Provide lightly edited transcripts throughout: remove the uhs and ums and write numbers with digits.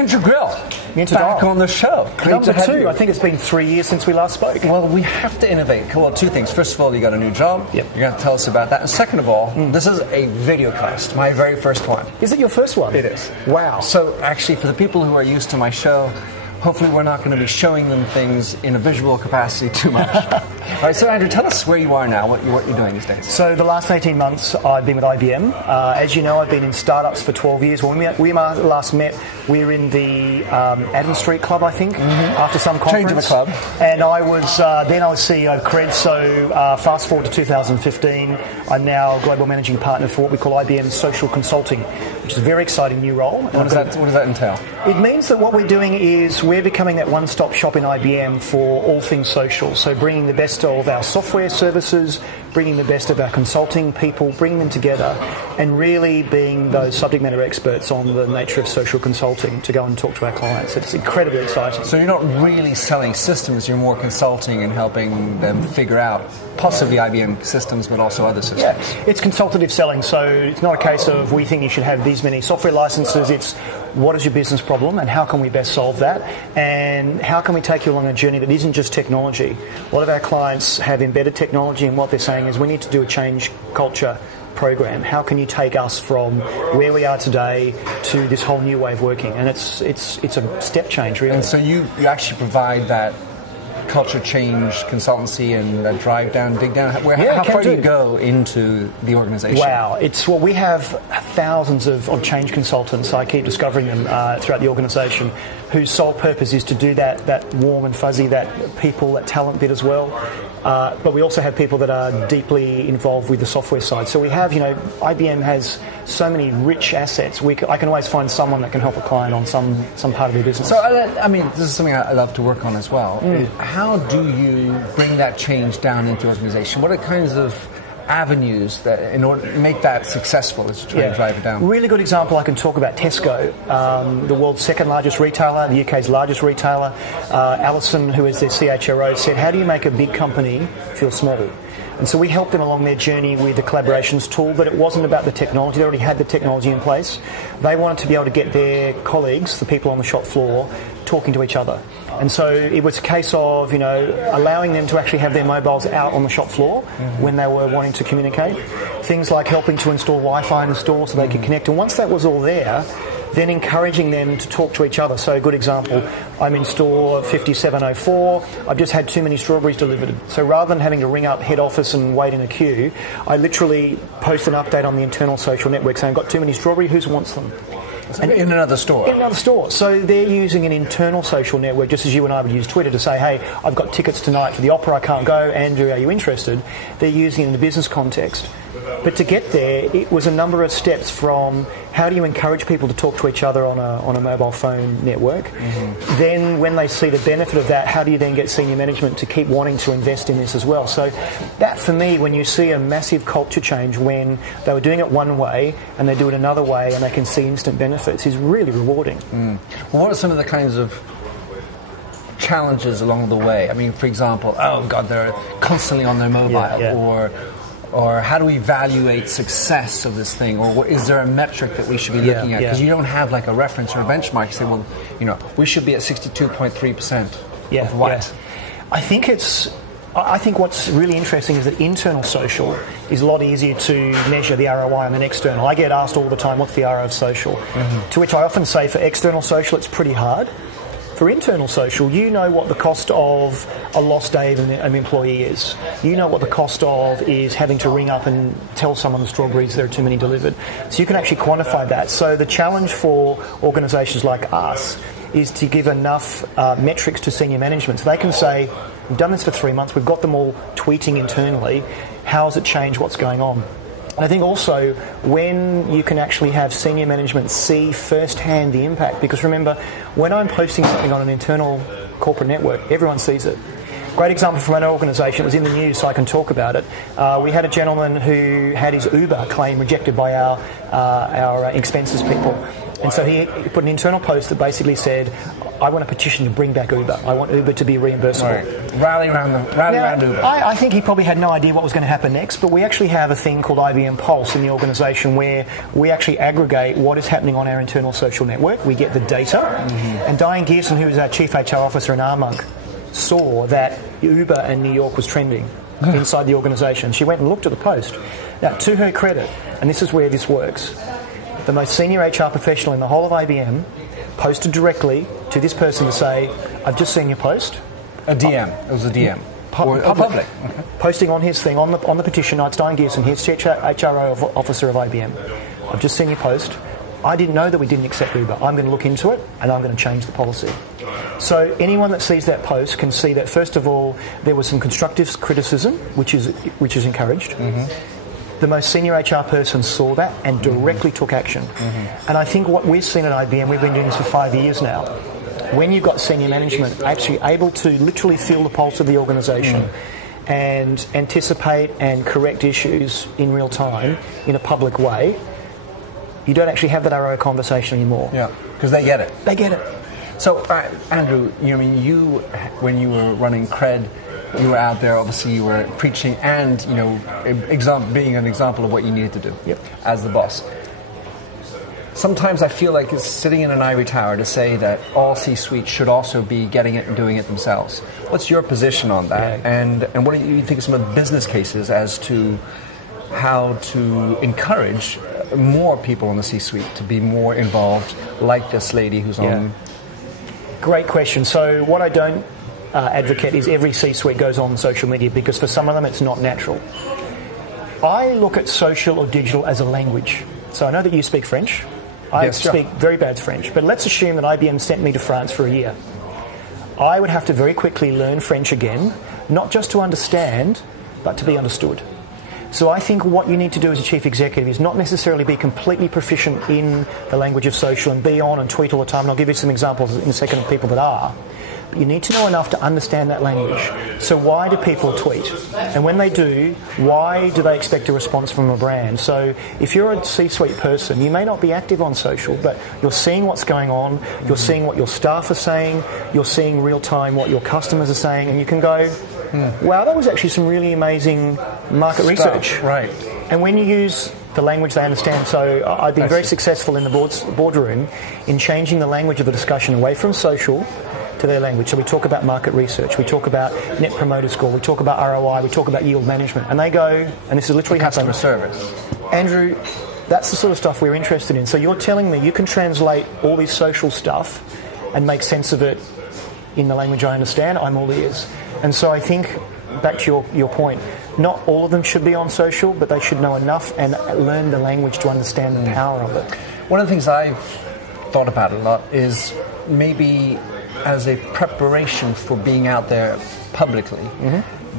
Andrew Grill, back on the show. Number two. I think it's been 3 years since we last spoke. Well, we have to innovate. Well, two things. First of all, you got a new job. Yep. You're going to tell us about that. And second of all, this is a video cast, my very first one. Is it your first one? It is. Wow. So actually, for the people who are used to my show, hopefully we're not going to be showing them things in a visual capacity too much. All right, so Andrew, tell us where you are now, what you're doing these days. So the last 18 months I've been with IBM. As you know, I've been in startups for 12 years. When we last met, we were in the Adam Street Club, I think, after some conference. Change of a club. And I was CEO of Cred. So fast forward to 2015, I'm now Global Managing Partner for what we call IBM Social Consulting, which is a very exciting new role. What does that entail? It means that what we're doing is we're becoming that one-stop shop in IBM for all things social. So bringing the best of our software services, bringing the best of our consulting people, bringing them together, and really being those subject matter experts on the nature of social consulting to go and talk to our clients. It's incredibly exciting. So you're not really selling systems, you're more consulting and helping them figure out possibly IBM systems, but also other systems. Yeah, it's consultative selling, so it's not a case of we think you should have these many software licenses. It's what is your business problem and how can we best solve that, and how can we take you along a journey that isn't just technology. A lot of our clients have embedded technology, and what they're saying is we need to do a change culture program. How can you take us from where we are today to this whole new way of working? And it's a step change, really. And so you actually provide that culture change consultancy and that drive down, dig down. How far do you go into the organization? Wow, we have thousands of change consultants. I keep discovering them throughout the organization, whose sole purpose is to do that warm and fuzzy, that talent bit as well. But we also have people that are deeply involved with the software side. So we have, IBM has so many rich assets. I can always find someone that can help a client on some part of their business. So, this is something I love to work on as well. How do you bring that change down into the organization? What are kinds of avenues that, in order to make that successful, as you try to drive it down? Really good example I can talk about Tesco, the world's second largest retailer, the UK's largest retailer. Alison, who is their CHRO, said, how do you make a big company feel small? And so we helped them along their journey with the collaborations tool, but it wasn't about the technology. They already had the technology in place. They wanted to be able to get their colleagues, the people on the shop floor, talking to each other. And so it was a case of, allowing them to actually have their mobiles out on the shop floor when they were wanting to communicate. Things like helping to install Wi-Fi in the store so they could connect. And once that was all there, then encouraging them to talk to each other. So a good example, I'm in store 5704, I've just had too many strawberries delivered. So rather than having to ring up head office and wait in a queue, I literally post an update on the internal social network saying, I've got too many strawberries, who wants them? And in another store? In another store. So they're using an internal social network, just as you and I would use Twitter to say, hey, I've got tickets tonight for the opera, I can't go, Andrew, are you interested? They're using it in the business context. But to get there, it was a number of steps from how do you encourage people to talk to each other on a mobile phone network? Then when they see the benefit of that, how do you then get senior management to keep wanting to invest in this as well? So that, for me, when you see a massive culture change when they were doing it one way and they do it another way and they can see instant benefits, is really rewarding. Well, what are some of the kinds of challenges along the way? I mean, for example, they're constantly on their mobile, or how do we evaluate success of this thing, or is there a metric that we should be looking at? Because you don't have like a reference or a benchmark. You say, well, we should be at 62.3% of what? I think what's really interesting is that internal social is a lot easier to measure the ROI than external. I get asked all the time, what's the ROI of social? To which I often say, for external social, it's pretty hard. For internal social, you know what the cost of a lost day of an employee is. You know what the cost of is having to ring up and tell someone the strawberries, there are too many delivered. So you can actually quantify that. So the challenge for organisations like us is to give enough metrics to senior management so they can say, we've done this for 3 months, we've got them all tweeting internally, how has it changed, what's going on? And I think also when you can actually have senior management see firsthand the impact, because remember, when I'm posting something on an internal corporate network, everyone sees it. Great example from an organisation, it was in the news so I can talk about it. We had a gentleman who had his Uber claim rejected by our expenses people. And so he put an internal post that basically said, I want a petition to bring back Uber. I want Uber to be reimbursable. Right. Rally around Uber. I think he probably had no idea what was going to happen next, but we actually have a thing called IBM Pulse in the organisation where we actually aggregate what is happening on our internal social network. We get the data, and Diane Gearson, who is our Chief HR Officer in Armonk, saw that Uber in New York was trending inside the organisation. She went and looked at the post. Now, to her credit, and this is where this works, the most senior HR professional in the whole of IBM posted directly to this person to say, I've just seen your post. A DM. It was a DM. Public. Okay. Posting on his thing, on the petition, it's Diane Gearson, here's HRO Officer of IBM. I've just seen your post. I didn't know that we didn't accept Uber. I'm going to look into it and I'm going to change the policy. So anyone that sees that post can see that, first of all, there was some constructive criticism, which is encouraged. The most senior HR person saw that and directly took action. And I think what we've seen at IBM, we've been doing this for 5 years now, when you've got senior management actually able to literally feel the pulse of the organisation and anticipate and correct issues in real time in a public way, you don't actually have that RO conversation anymore. Yeah, because they get it. They get it. So, Andrew, when you were running Cred, you were out there, obviously you were preaching and, being an example of what you needed to do as the boss. Sometimes I feel like it's sitting in an ivory tower to say that all C-suite should also be getting it and doing it themselves. What's your position on that? Yeah. And what do you think of some of the business cases as to how to encourage more people in the C-suite to be more involved, like this lady who's on... Great question. So what I don't advocate is every C-suite goes on social media, because for some of them it's not natural. I look at social or digital as a language. So I know that you speak French. I speak very bad French. But let's assume that IBM sent me to France for a year. I would have to very quickly learn French again, not just to understand, but to be understood. So I think what you need to do as a chief executive is not necessarily be completely proficient in the language of social and be on and tweet all the time. And I'll give you some examples in a second of people that are. But you need to know enough to understand that language. So why do people tweet? And when they do, why do they expect a response from a brand? So if you're a C-suite person, you may not be active on social, but you're seeing what's going on, you're seeing what your staff are saying, you're seeing real time what your customers are saying, and you can go, wow, that was actually some really amazing market research. Right. And when you use the language they understand, so I've been very successful in the boardroom in changing the language of the discussion away from social to their language. So we talk about market research, we talk about net promoter score, we talk about ROI, we talk about yield management, and they go, and this is literally customer service. Andrew, that's the sort of stuff we're interested in. So you're telling me you can translate all this social stuff and make sense of it in the language I understand? I'm all ears. And so I think, back to your point, not all of them should be on social, but they should know enough and learn the language to understand the power of it. One of the things I've thought about a lot is maybe as a preparation for being out there publicly,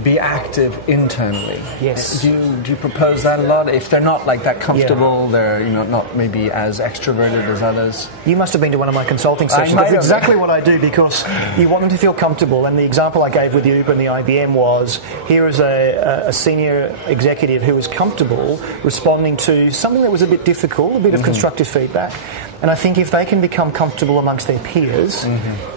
be active internally. Yes. Do you propose that a lot? If they're not like that comfortable, they're not maybe as extroverted as others. You must have been to one of my consulting sessions. That's exactly what I do, because you want them to feel comfortable. And the example I gave with Uber and the IBM was, here is a senior executive who was comfortable responding to something that was a bit difficult, a bit of constructive feedback. And I think if they can become comfortable amongst their peers,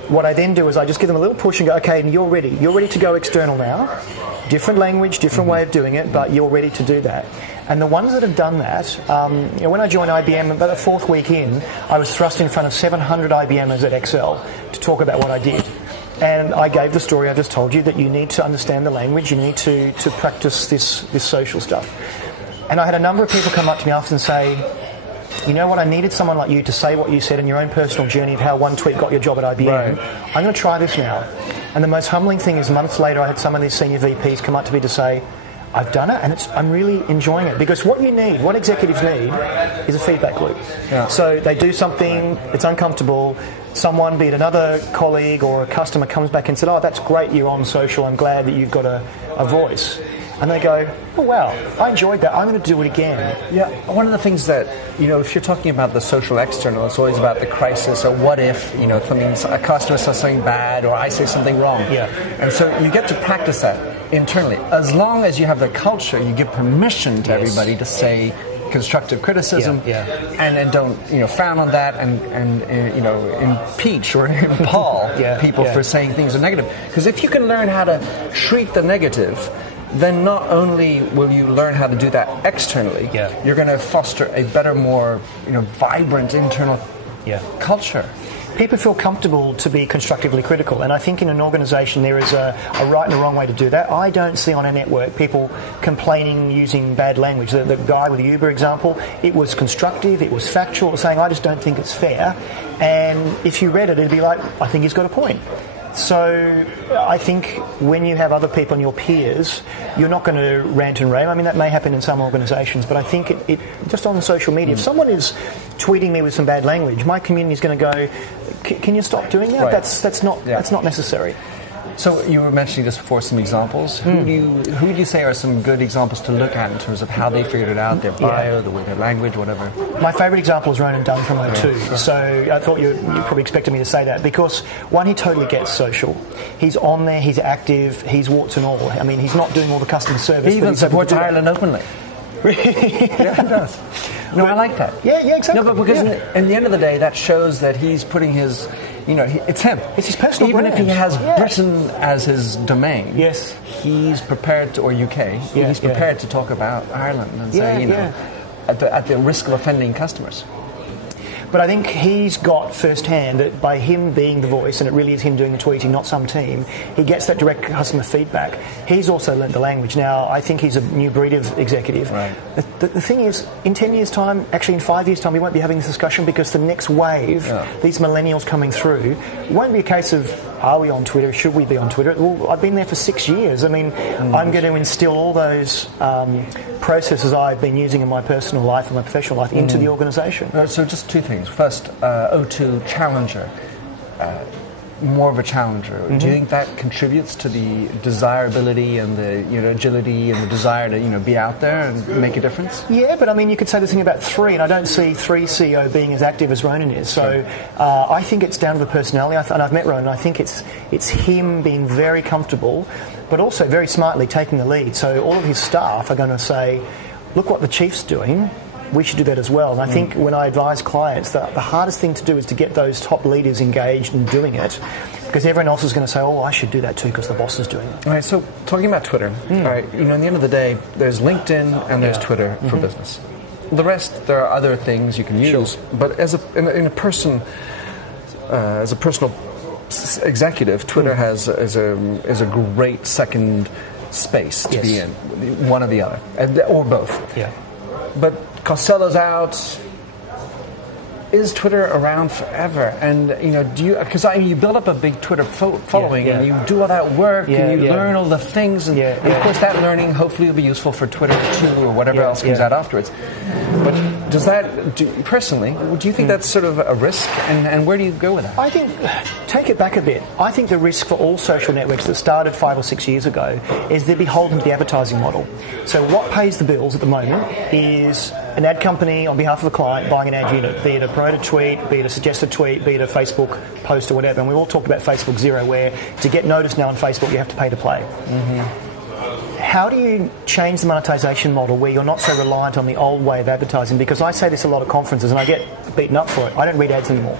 what I then do is I just give them a little push and go, okay, you're ready. You're ready to go external now. Different language, different way of doing it, but you're ready to do that. And the ones that have done that, when I joined IBM, about the fourth week in, I was thrust in front of 700 IBMers at Excel to talk about what I did. And I gave the story I just told you, that you need to understand the language, you need to practice this social stuff. And I had a number of people come up to me after and say, you know what, I needed someone like you to say what you said in your own personal journey of how one tweet got your job at IBM. Right. I'm going to try this now. And the most humbling thing is, months later, I had some of these senior VPs come up to me to say, I've done it, and I'm really enjoying it. Because what executives need, is a feedback loop. Yeah. So they do something, it's uncomfortable, someone, be it another colleague or a customer, comes back and said, oh, that's great, you're on social, I'm glad that you've got a voice. And they go, oh, wow, I enjoyed that, I'm going to do it again. Yeah, one of the things that, if you're talking about the social external, it's always about the crisis, or what if, a customer says something bad, or I say something wrong. Yeah. And so you get to practice that internally. As long as you have the culture, you give permission to everybody to say constructive criticism, and don't frown on that and impeach or impall people for saying things are negative. Because if you can learn how to treat the negative, then not only will you learn how to do that externally, you're going to foster a better, more vibrant internal culture. People feel comfortable to be constructively critical, and I think in an organisation there is a right and a wrong way to do that. I don't see on a network people complaining using bad language. The guy with the Youre example, it was constructive, it was factual, it was saying, I just don't think it's fair, and if you read it, it'd be like, I think he's got a point. So I think when you have other people and your peers, you're not going to rant and rave. I mean, that may happen in some organisations, but I think it just on social media, if someone is tweeting me with some bad language, my community is going to go, can you stop doing that? Right. That's not necessary. So you were mentioning just before some examples. Who do you say are some good examples to look at in terms of how they figured it out, their bio, the way their language, whatever? My favourite example is Ronan Dunn from O2. So I thought you probably expected me to say that because, one, he totally gets social. He's on there, he's active, he's warts and all. I mean, he's not doing all the customer service. He even supports Ireland openly. Yeah, he does. No, I like that. Yeah, exactly. No, but because in the end of the day, that shows that he's putting his, it's him. It's his personal Even brand. if he has Britain as his domain, yes, he's prepared to, or UK, he's prepared to talk about Ireland and say, at the risk of offending customers. But I think he's got firsthand that by him being the voice, and it really is him doing the tweeting, not some team, he gets that direct customer feedback. He's also learnt the language. Now, I think he's a new breed of executive. Right. The thing is, in 10 years' time, actually in 5 years' time, we won't be having this discussion because the next wave, these millennials coming through, won't be a case of, are we on Twitter? Should we be on Twitter? Well, I've been there for 6 years. I mean, I'm going to instill all those processes I've been using in my personal life and my professional life into the organisation. So just two things. First, O2 challenger, more of a challenger. Do you think that contributes to the desirability and the agility and the desire to be out there and make a difference? Yeah, but I mean, you could say the thing about 3, and I don't see 3 CEO being as active as Ronan is. So I think it's down to the personality. And I've met Ronan. I think it's him being very comfortable, but also very smartly taking the lead. So all of his staff are going to say, look what the chief's doing. We should do that as well. And I think when I advise clients that the hardest thing to do is to get those top leaders engaged in doing it, because everyone else is going to say, I should do that too because the boss is doing it. All right, so talking about Twitter, all right, at the end of the day, there's LinkedIn and there's Twitter for business. The rest, there are other things you can use. But as a personal executive, Twitter is a great second space to be in, one or the other, or both. Yeah. But Costello's out. Is Twitter around forever? And do you? Because you build up a big Twitter following, and you do all that work, and you learn all the things, and of course that learning hopefully will be useful for Twitter too, or whatever else comes out afterwards. But does that, personally, do you think that's sort of a risk? And where do you go with that? I think, take it back a bit. I think the risk for all social networks that started 5 or 6 years ago is they're beholden to the advertising model. So what pays the bills at the moment is an ad company on behalf of a client buying an ad unit, be it a promoted tweet, be it a suggested tweet, be it a Facebook post or whatever. And we all talked about Facebook Zero, where to get noticed now on Facebook you have to pay to play. How do you change the monetization model where you're not so reliant on the old way of advertising? Because I say this a lot at conferences and I get beaten up for it. I don't read ads anymore.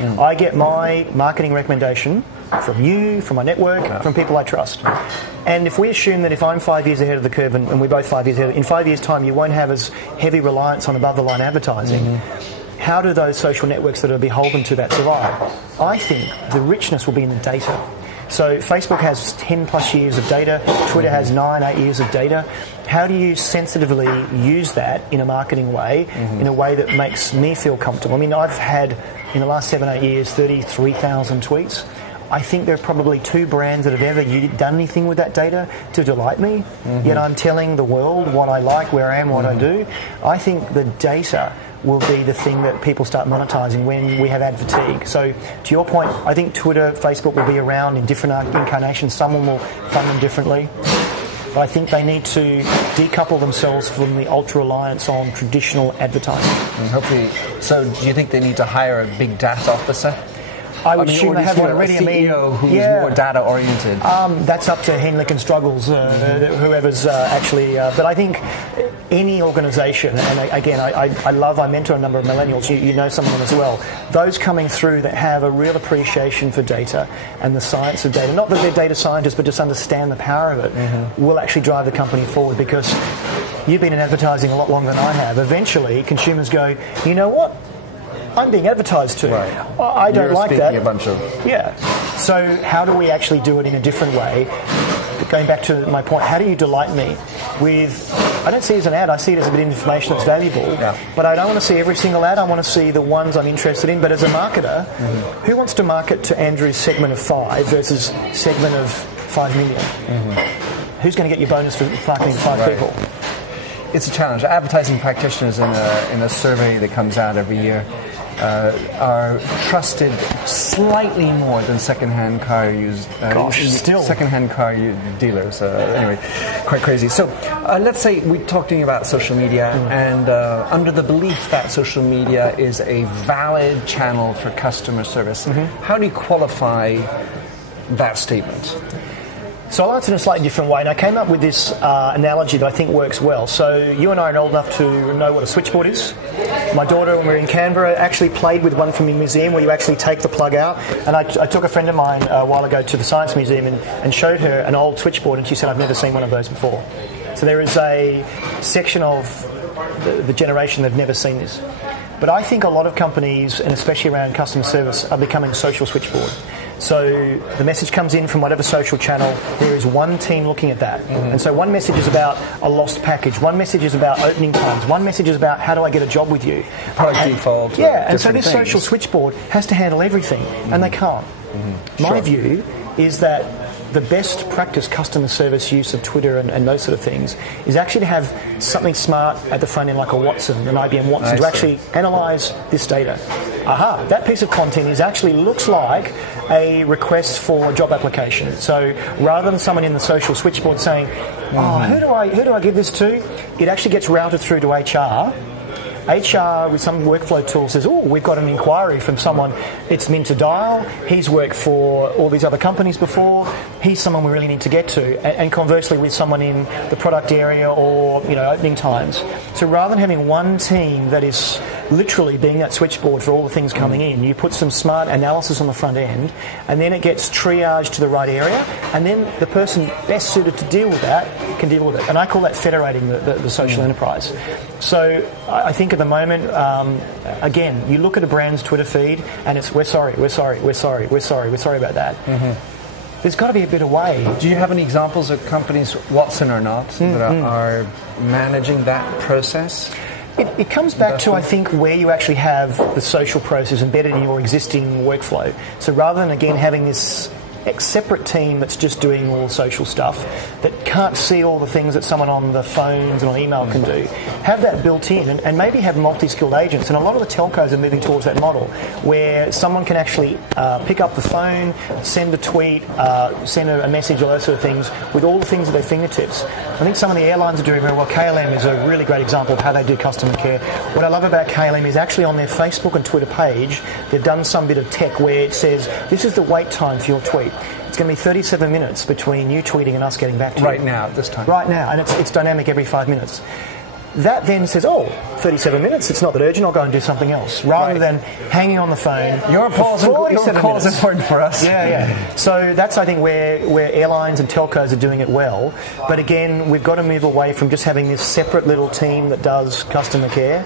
I get my marketing recommendation from you, from my network, from people I trust. And if we assume that if I'm 5 years ahead of the curve and we're both 5 years ahead, in 5 years' time you won't have as heavy reliance on above-the-line advertising, how do those social networks that are beholden to that survive? I think the richness will be in the data. So Facebook has 10 plus years of data, Twitter has 9, 8 years of data. How do you sensitively use that in a marketing way, in a way that makes me feel comfortable? I mean, I've had, in the last 7, 8 years, 33,000 tweets. I think there are probably 2 brands that have ever done anything with that data to delight me, yet I'm telling the world what I like, where I am, what I do. I think the data will be the thing that people start monetizing when we have ad fatigue. So to your point, I think Twitter, Facebook will be around in different incarnations. Someone will fund them differently. But I think they need to decouple themselves from the ultra-reliance on traditional advertising. And hopefully, so do you think they need to hire a big data officer? I would assume they have one already. A CEO who's more data oriented. That's up to Henlick and Struggles, whoever's actually. But I think any organisation, and again, I mentor a number of millennials. You know some of them as well. Those coming through that have a real appreciation for data and the science of data. Not that they're data scientists, but just understand the power of it. Will actually drive the company forward, because you've been in advertising a lot longer than I have. Eventually, consumers go, you know what? I'm being advertised to. Right. I don't like that. A bunch of So how do we actually do it in a different way? Going back to my point, how do you delight me with? I don't see it as an ad. I see it as a bit of information that's valuable. Yeah. But I don't want to see every single ad. I want to see the ones I'm interested in. But as a marketer, who wants to market to Andrew's segment of 5 versus segment of 5 million? Who's going to get your bonus for marketing to 5 people? It's a challenge. Advertising practitioners in a survey that comes out every year are trusted slightly more than second-hand car second-hand car dealers. Anyway, quite crazy. So let's say we're talking about social media, and under the belief that social media is a valid channel for customer service, how do you qualify that statement? So I'll answer in a slightly different way, and I came up with this analogy that I think works well. So you and I are old enough to know what a switchboard is. My daughter, when we were in Canberra, actually played with one from the museum where you actually take the plug out. And I took a friend of mine a while ago to the Science Museum and showed her an old switchboard, and she said, I've never seen one of those before. So there is a section of the generation that have never seen this. But I think a lot of companies, and especially around customer service, are becoming social switchboard. So the message comes in from whatever social channel. There is one team looking at that. And so one message is about a lost package. One message is about opening times. One message is about how do I get a job with you. Product default. Yeah, and so this social switchboard has to handle everything, and they can't. My view is that the best practice customer service use of Twitter and those sort of things is actually to have something smart at the front end, like a Watson, an IBM Watson, to actually analyse this data. That piece of content actually looks like a request for a job application. So rather than someone in the social switchboard saying, who do I give this to? It actually gets routed through to HR. HR, with some workflow tool, says, we've got an inquiry from someone. It's meant to dial. He's worked for all these other companies before. He's someone we really need to get to. And conversely, with someone in the product area or opening times. So rather than having one team that is literally being that switchboard for all the things coming in, you put some smart analysis on the front end, and then it gets triaged to the right area, and then the person best suited to deal with that can deal with it. And I call that federating the social enterprise. So I think at the moment, again, you look at a brand's Twitter feed and it's we're sorry about that. There's got to be a better way. Do you have any examples of companies, Watson or not, that are managing that process? It comes back to, I think, where you actually have the social process embedded in your existing workflow. So rather than, again, having this separate team that's just doing all the social stuff, that can't see all the things that someone on the phones and on email can do, have that built in and maybe have multi-skilled agents. And a lot of the telcos are moving towards that model where someone can actually pick up the phone, send a tweet, send a message, all those sort of things, with all the things at their fingertips. I think some of the airlines are doing very well. KLM is a really great example of how they do customer care. What I love about KLM is actually on their Facebook and Twitter page, they've done some bit of tech where it says, this is the wait time for your tweet. It's going to be 37 minutes between you tweeting and us getting back to you. Right now, at this time. Right now, and it's dynamic every 5 minutes. That then says, 37 minutes, it's not that urgent, I'll go and do something else. Rather than hanging on the phone. Your call is important for us. Yeah. So that's, I think, where airlines and telcos are doing it well. But again, we've got to move away from just having this separate little team that does customer care.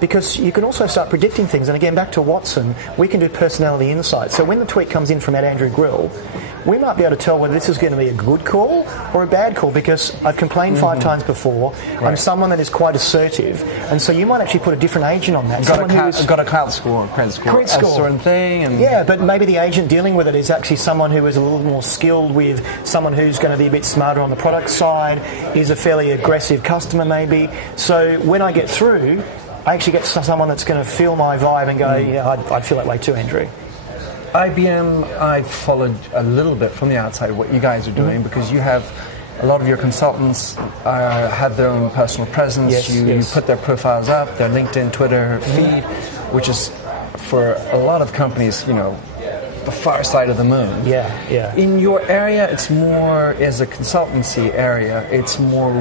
Because you can also start predicting things. And again, back to Watson, we can do personality insights. So when the tweet comes in from Andrew Grill, we might be able to tell whether this is going to be a good call or a bad call, because I've complained 5 times before. Right. I'm someone that is quite assertive. And so you might actually put a different agent on that. Got a cloud score, credit score. Sort of thing. Yeah, but maybe the agent dealing with it is actually someone who is a little more skilled with someone who's going to be a bit smarter on the product side, is a fairly aggressive customer maybe. So when I get through, I actually get someone that's going to feel my vibe and go, I'd feel that way too, Andrew. IBM, I've followed a little bit from the outside what you guys are doing, because you have a lot of your consultants have their own personal presence. You put their profiles up, their LinkedIn, Twitter feed, which is for a lot of companies, the far side of the moon. Yeah. In your area, it's more, as a consultancy area, it's more,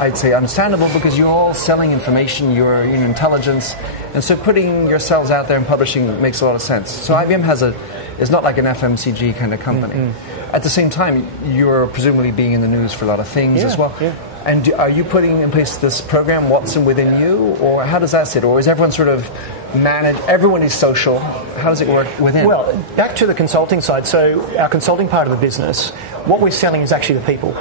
I'd say, understandable because you're all selling information, you're intelligence, and so putting yourselves out there and publishing makes a lot of sense. So IBM is not like an FMCG kind of company. At the same time, you're presumably being in the news for a lot of things as well. Yeah. And are you putting in place this program, Watson Within You, or how does that sit? Or is everyone sort of managed? Everyone is social. How does it work within? Well, back to the consulting side. So our consulting part of the business, what we're selling is actually the people.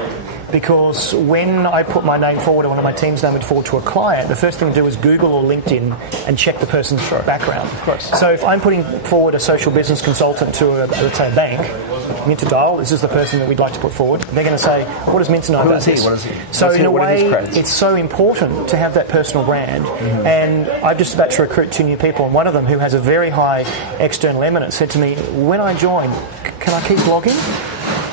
Because when I put my name forward, or one of my team's name forward to a client, the first thing to do is Google or LinkedIn and check the person's background. Of course. So if I'm putting forward a social business consultant to, let's say, a bank, Minter Dial, this is the person that we'd like to put forward. They're going to say, what does Minter know about this? What is he? So in a way, it's so important to have that personal brand. And I'm just about to recruit 2 new people, and one of them, who has a very high external eminence, said to me, when I join, can I keep blogging?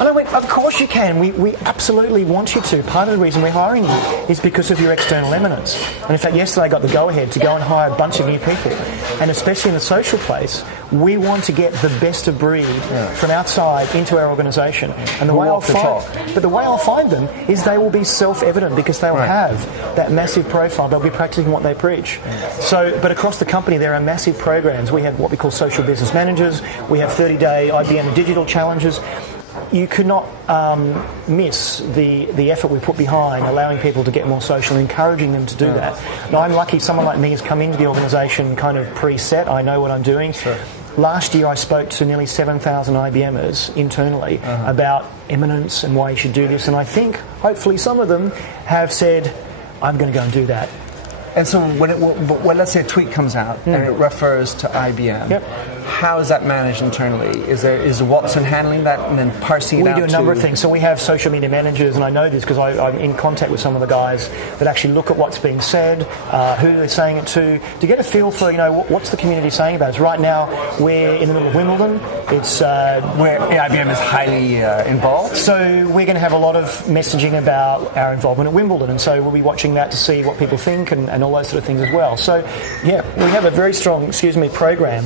And I went, of course you can. We absolutely want you to. Part of the reason we're hiring you is because of your external eminence. And in fact, yesterday I got the go-ahead to go and hire a bunch of new people. And especially in the social place, we want to get the best of breed from outside into our organisation. And the way I'll find them is they will be self-evident because they will have that massive profile. They'll be practicing what they preach. So, but across the company, there are massive programs. We have what we call social business managers. We have 30-day IBM digital challenges. You could not miss the effort we put behind allowing people to get more social and encouraging them to do that. Now, I'm lucky someone like me has come into the organisation kind of preset. I know what I'm doing. Sure. Last year I spoke to nearly 7,000 IBMers internally about eminence and why you should do this, and I think hopefully some of them have said, I'm going to go and do that. And so when let's say a tweet comes out and it refers to IBM, how is that managed internally? Is Watson handling that and then parsing it out? We do a number of things. So we have social media managers, and I know this because I'm in contact with some of the guys that actually look at what's being said, who they're saying it to get a feel for, what's the community saying about us. Right now, we're in the middle of Wimbledon. It's where IBM is highly involved. So we're going to have a lot of messaging about our involvement at Wimbledon, and so we'll be watching that to see what people think and all those sort of things as well. So, yeah, we have a very strong, program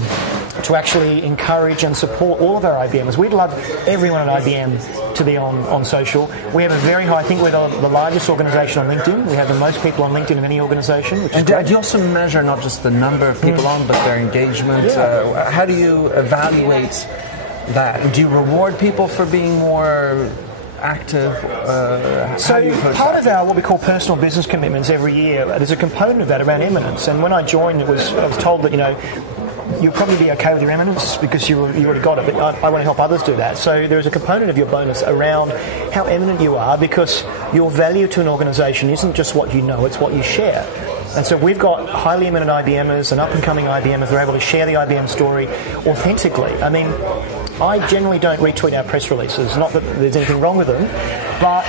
to actually encourage and support all of our IBMs. We'd love everyone at IBM to be on social. We have a very high, I think we're the largest organisation on LinkedIn. We have the most people on LinkedIn of any organisation. Which is great. Do you also measure not just the number of people on, but their engagement? How do you evaluate that? Do you reward people for being more active? So part of our what we call personal business commitments every year, there's a component of that around eminence. And when I joined, I was told that you'll probably be okay with your eminence because you already got it, but I want to help others do that. So there's a component of your bonus around how eminent you are, because your value to an organisation isn't just what you know, it's what you share. And so we've got highly eminent IBMers and up-and-coming IBMers who are able to share the IBM story authentically. I mean, I generally don't retweet our press releases. Not that there's anything wrong with them, but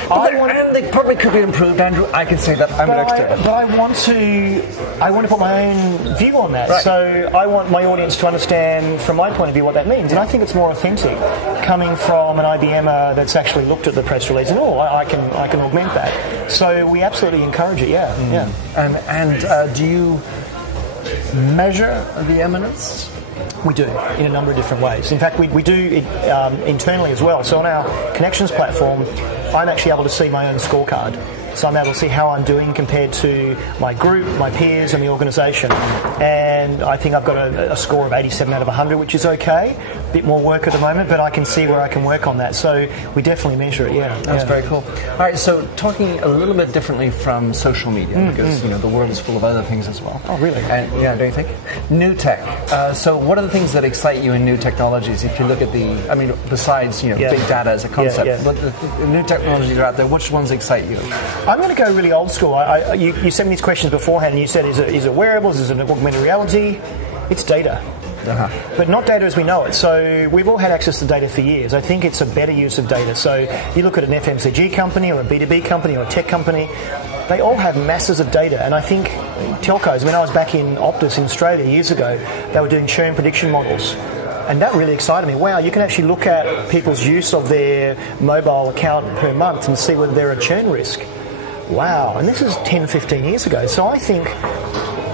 they probably could be improved, Andrew. I can say that I'm an expert. But I want to put my own view on that. Right. So I want my audience to understand, from my point of view, what that means. And I think it's more authentic coming from an IBMer that's actually looked at the press release and I can augment that. So we absolutely encourage it. Yeah. And do you measure the eminence? We do, in a number of different ways. In fact, we do it internally as well. So on our connections platform, I'm actually able to see my own scorecard. So I'm able to see how I'm doing compared to my group, my peers, and the organisation. And I think I've got a score of 87 out of 100, which is okay. A bit more work at the moment, but I can see where I can work on that. So we definitely measure it, That's very cool. All right, so talking a little bit differently from social media, because the world is full of other things as well. Oh, really? And, don't you think? New tech. So what are the things that excite you in new technologies? If you look at besides big data as a concept, but the new technologies that are out there, which ones excite you? I'm going to go really old school. You sent me these questions beforehand, and you said, is it wearables? Is it augmented reality? It's data. But not data as we know it. So we've all had access to data for years. I think it's a better use of data. So you look at an FMCG company or a B2B company or a tech company, they all have masses of data. And I think telcos, when I was back in Optus in Australia years ago, they were doing churn prediction models. And that really excited me. Wow, you can actually look at people's use of their mobile account per month and see whether they're a churn risk. Wow, and this is 10, 15 years ago. So I think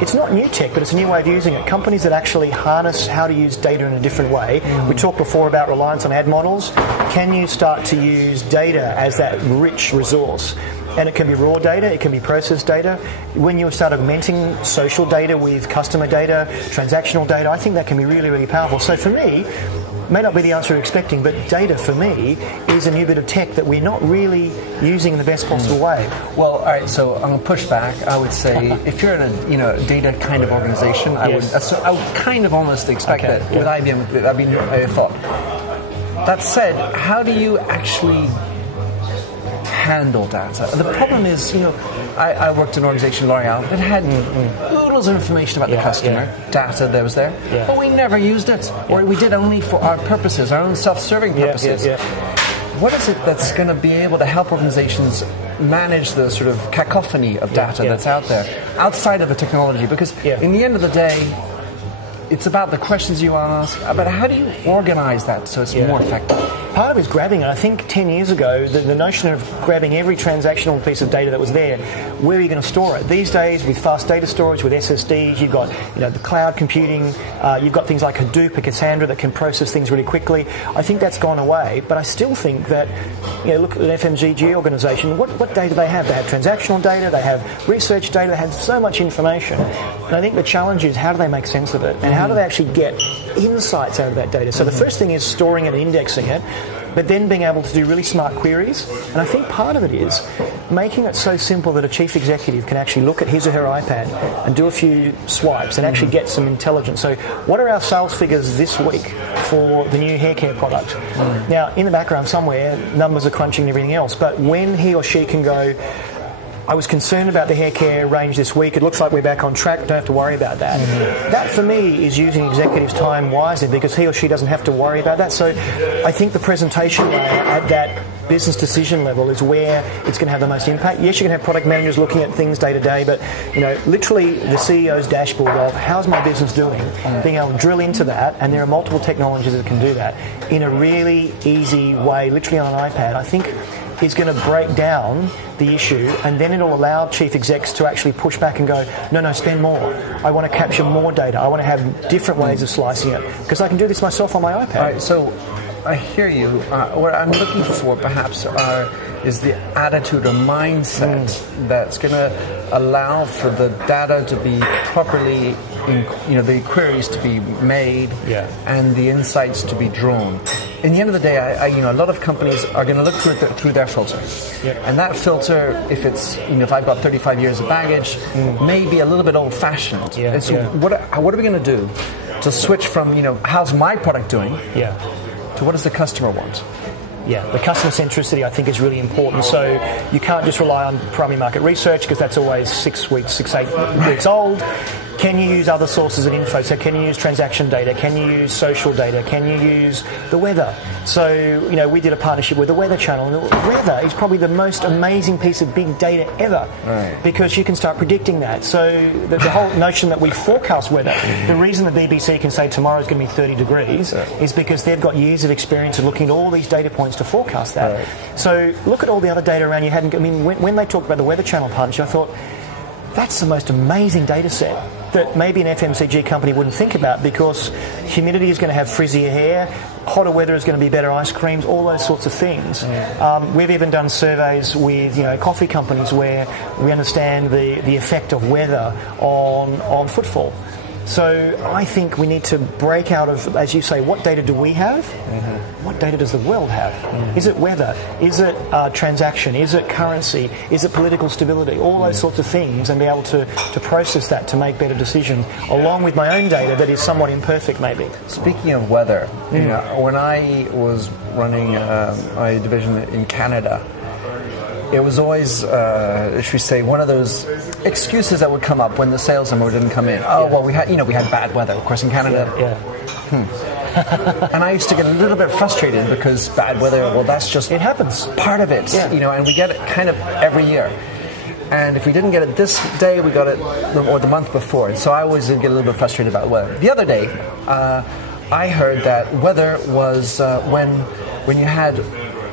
it's not new tech, but it's a new way of using it. Companies that actually harness how to use data in a different way. We talked before about reliance on ad models. Can you start to use data as that rich resource? And it can be raw data, it can be processed data. When you start augmenting social data with customer data, transactional data, I think that can be really, really powerful. So for me, may not be the answer you're expecting, but data for me is a new bit of tech that we're not really using in the best possible way. Well, all right, so I'm going to push back. I would say if you're in a data kind of organization, I would kind of almost expect that with IBM, that'd be a thought. That said, how do you actually handle data? The problem is, I worked in an organization, L'Oreal, that had oodles of information about the customer, data that was there, but we never used it, or we did only for our purposes, our own self-serving purposes. What is it that's going to be able to help organizations manage the sort of cacophony of data that's out there, outside of the technology? Because in the end of the day, it's about the questions you ask, but how do you organize that so it's more effective? Part of it is grabbing it. I think 10 years ago, the notion of grabbing every transactional piece of data that was there, where are you going to store it? These days, with fast data storage, with SSDs, you've got the cloud computing, you've got things like Hadoop and Cassandra that can process things really quickly. I think that's gone away, but I still think that, look at an FMCG organisation, what data do they have? They have transactional data, they have research data, they have so much information. And I think the challenge is how do they make sense of it? And how do they actually get insights out of that data? So the first thing is storing it and indexing it, but then being able to do really smart queries. And I think part of it is making it so simple that a chief executive can actually look at his or her iPad and do a few swipes and actually get some intelligence. So what are our sales figures this week for the new hair care product? Now, in the background somewhere, numbers are crunching and everything else, but when he or she can go, I was concerned about the hair care range this week. It looks like we're back on track. Don't have to worry about that. That, for me, is using executives' time wisely because he or she doesn't have to worry about that. So I think the presentation layer at that business decision level is where it's going to have the most impact. Yes, you can have product managers looking at things day to day, but literally the CEO's dashboard of how's my business doing, being able to drill into that, and there are multiple technologies that can do that in a really easy way, literally on an iPad, I think is going to break down the issue, and then it'll allow chief execs to actually push back and go, no, spend more. I want to capture more data. I want to have different ways of slicing it because I can do this myself on my iPad. All right, so I hear you. What I'm looking for perhaps is the attitude or mindset that's going to allow for the data to be properly, the queries to be made and the insights to be drawn. In the end of the day, a lot of companies are going to look through their filter, and that filter, if it's if I've got 35 years of baggage, may be a little bit old-fashioned. So what are we going to do to switch from how's my product doing to what does the customer want? The customer centricity I think is really important. So you can't just rely on primary market research because that's always 6 weeks, 8 weeks old. Can you use other sources of info? So can you use transaction data? Can you use social data? Can you use the weather? So, we did a partnership with the Weather Channel. And the weather is probably the most amazing piece of big data ever because you can start predicting that. So the whole notion that we forecast weather, the reason the BBC can say tomorrow's going to be 30 degrees is because they've got years of experience of looking at all these data points to forecast that. So look at all the other data around you. When they talked about the Weather Channel partnership, I thought, that's the most amazing data set that maybe an FMCG company wouldn't think about because humidity is going to have frizzier hair, hotter weather is going to be better ice creams, all those sorts of things. We've even done surveys with coffee companies where we understand the effect of weather on footfall. So I think we need to break out of, as you say, what data do we have? What data does the world have? Is it weather? Is it transaction? Is it currency? Is it political stability? All those sorts of things, and be able to process that to make better decisions, along with my own data that is somewhat imperfect maybe. Speaking of weather, when I was running a division in Canada, it was always, should we say, one of those excuses that would come up when the sales number didn't come in. Well, we had bad weather, of course, in Canada. And I used to get a little bit frustrated because bad weather, well, that's just it happens, part of it, and we get it kind of every year. And if we didn't get it this day, we got it or the month before. And so I always did get a little bit frustrated about weather. The other day, I heard that weather was when you had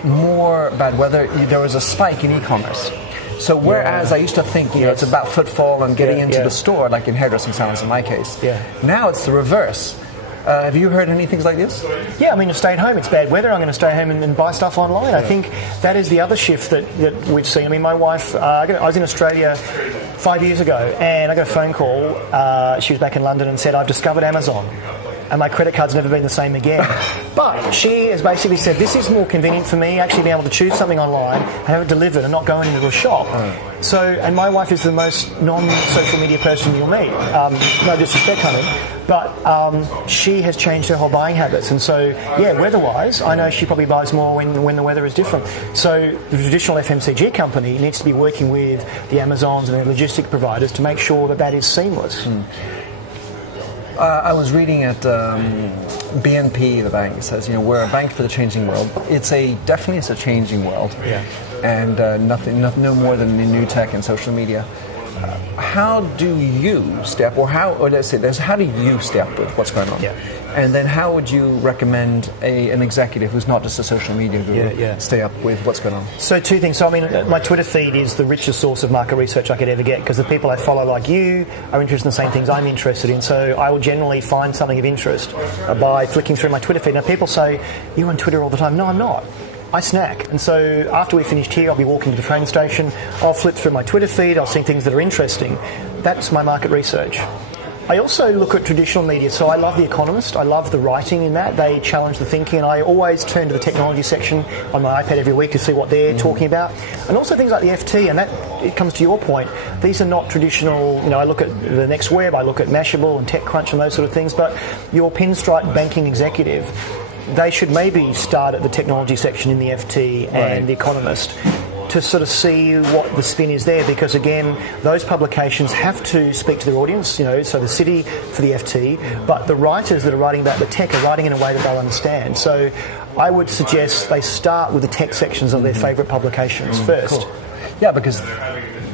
more bad weather, there was a spike in e-commerce. So whereas I used to think, it's about footfall and getting into the store, like in hairdressing salons in my case. Yeah. Now it's the reverse. Have you heard anything like this? Yeah, I mean, to stay at home, it's bad weather. I'm going to stay home and buy stuff online. I think that is the other shift that we've seen. I mean, my wife, I was in Australia 5 years ago, and I got a phone call. She was back in London and said, I've discovered Amazon, and my credit card's never been the same again. But she has basically said, this is more convenient for me, actually being able to choose something online and have it delivered and not going into a shop. So, and my wife is the most non-social media person you'll meet. No disrespect, honey. But she has changed her whole buying habits. And so, weather-wise, I know she probably buys more when the weather is different. So the traditional FMCG company needs to be working with the Amazons and the logistic providers to make sure that is seamless. I was reading at BNP, the bank. It says, we're a bank for the changing world. Definitely it's a changing world. Yeah. And no more than the new tech and social media. How do you step, how do you step with what's going on? Yeah. And then how would you recommend an executive who's not just a social media guru stay up with what's going on? So two things. So I mean, my Twitter feed is the richest source of market research I could ever get, because the people I follow, like you, are interested in the same things I'm interested in. So I will generally find something of interest by flicking through my Twitter feed. Now people say, you're on Twitter all the time. No, I'm not. I snack. And so after we've finished here, I'll be walking to the train station. I'll flip through my Twitter feed. I'll see things that are interesting. That's my market research. I also look at traditional media. So I love The Economist. I love the writing in that. They challenge the thinking. And I always turn to the technology section on my iPad every week to see what they're talking about. And also things like the FT. And that, it comes to your point. These are not traditional, I look at the Next Web. I look at Mashable and TechCrunch and those sort of things. But your pinstripe banking executive, they should maybe start at the technology section in the FT and The Economist to sort of see what the spin is there, because again, those publications have to speak to their audience, so the City for the FT, but the writers that are writing about the tech are writing in a way that they'll understand. So I would suggest they start with the tech sections of their favourite publications first. Cool. Yeah, because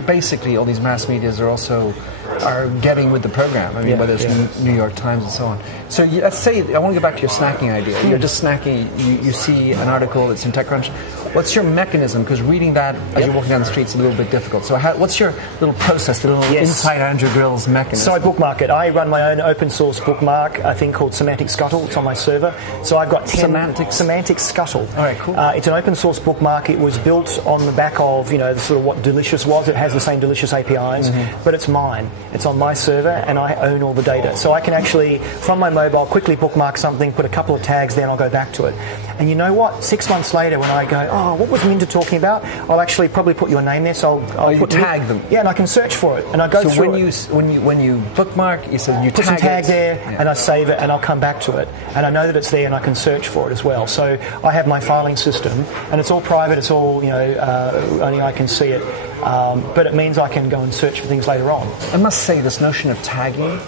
basically all these mass medias are getting with the program. I mean, whether it's New York Times and so on. So let's say, I want to go back to your snacking idea. You're just snacking, you see an article that's in TechCrunch. What's your mechanism? Because reading that as you're walking down the street is a little bit difficult. So what's your little process, the little inside Andrew Grill's mechanism? So I bookmark it. I run my own open source bookmark, a thing called Semantic Scuttle. It's on my server. So I've got Semantic Scuttle. All right, cool. It's an open source bookmark. It was built on the back of, the sort of what Delicious was. It has the same Delicious APIs, but it's mine. It's on my server, and I own all the data. So I can actually, from my mobile, quickly bookmark something, put a couple of tags there, and I'll go back to it. And you know what? 6 months later, when I go, what was Minter talking about? I'll actually probably put your name there, so I'll put tag them. Yeah, and I can search for it, and I go through it. So when you bookmark, you said you put some tag there, yeah. and I save it, and I'll come back to it, and I know that it's there, and I can search for it as well. So I have my filing system, and it's all private. It's all only I can see it. But it means I can go and search for things later on. I must say, this notion of tagging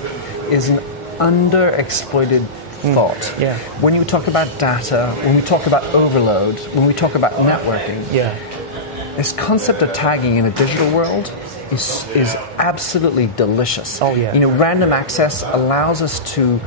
is an underexploited thought. Yeah. When you talk about data, when we talk about overload, when we talk about networking, this concept of tagging in a digital world is absolutely delicious. Oh yeah. Random access allows us to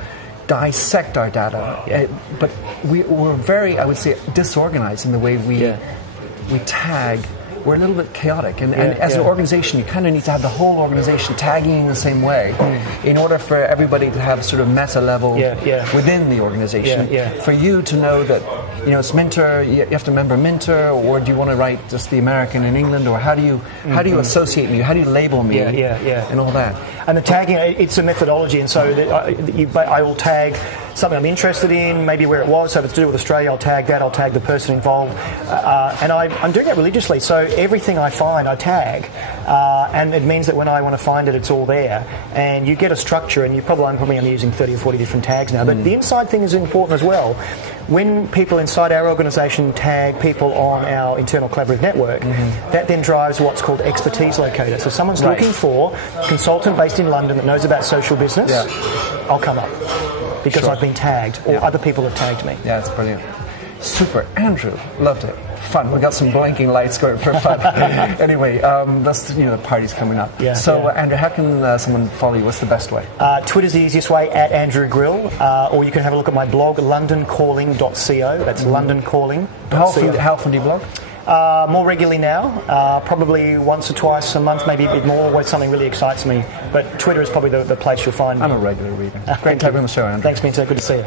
dissect our data, but we're very, I would say, disorganized in the way we tag. We're a little bit chaotic, and as an organization, you kind of need to have the whole organization tagging in the same way in order for everybody to have sort of meta level within the organization. For you to know that it's Minter, you have to remember Minter, or do you want to write just the American in England, or how do you associate me? How do you label me? And all that. And the tagging, it's a methodology, and so I will tag something I'm interested in, maybe where it was. So if it's to do with Australia, I'll tag that. I'll tag the person involved, and I'm doing that religiously. So everything I find, I tag, and it means that when I want to find it, it's all there. And you get a structure, and I'm probably only using 30 or 40 different tags now. But the inside thing is important as well. When people inside our organisation tag people on our internal collaborative network, that then drives what's called expertise locator. So someone's looking for a consultant based in London that knows about social business, I'll come up because I've been tagged, or other people have tagged me. Yeah, that's brilliant. Super. Andrew, loved it. Fun. We got some blinking lights going for fun. Anyway, that's the party's coming up. So, Andrew, how can someone follow you? What's the best way? Twitter's the easiest way, at Andrew Grill, or you can have a look at my blog, londoncalling.co. That's londoncalling.co. How often do you blog? More regularly now, probably once or twice a month, maybe a bit more, when something really excites me. But Twitter is probably the place you'll find me. I'm a regular reader. Great to have you on the show, Andrew. Thanks, Minto. Good to see you.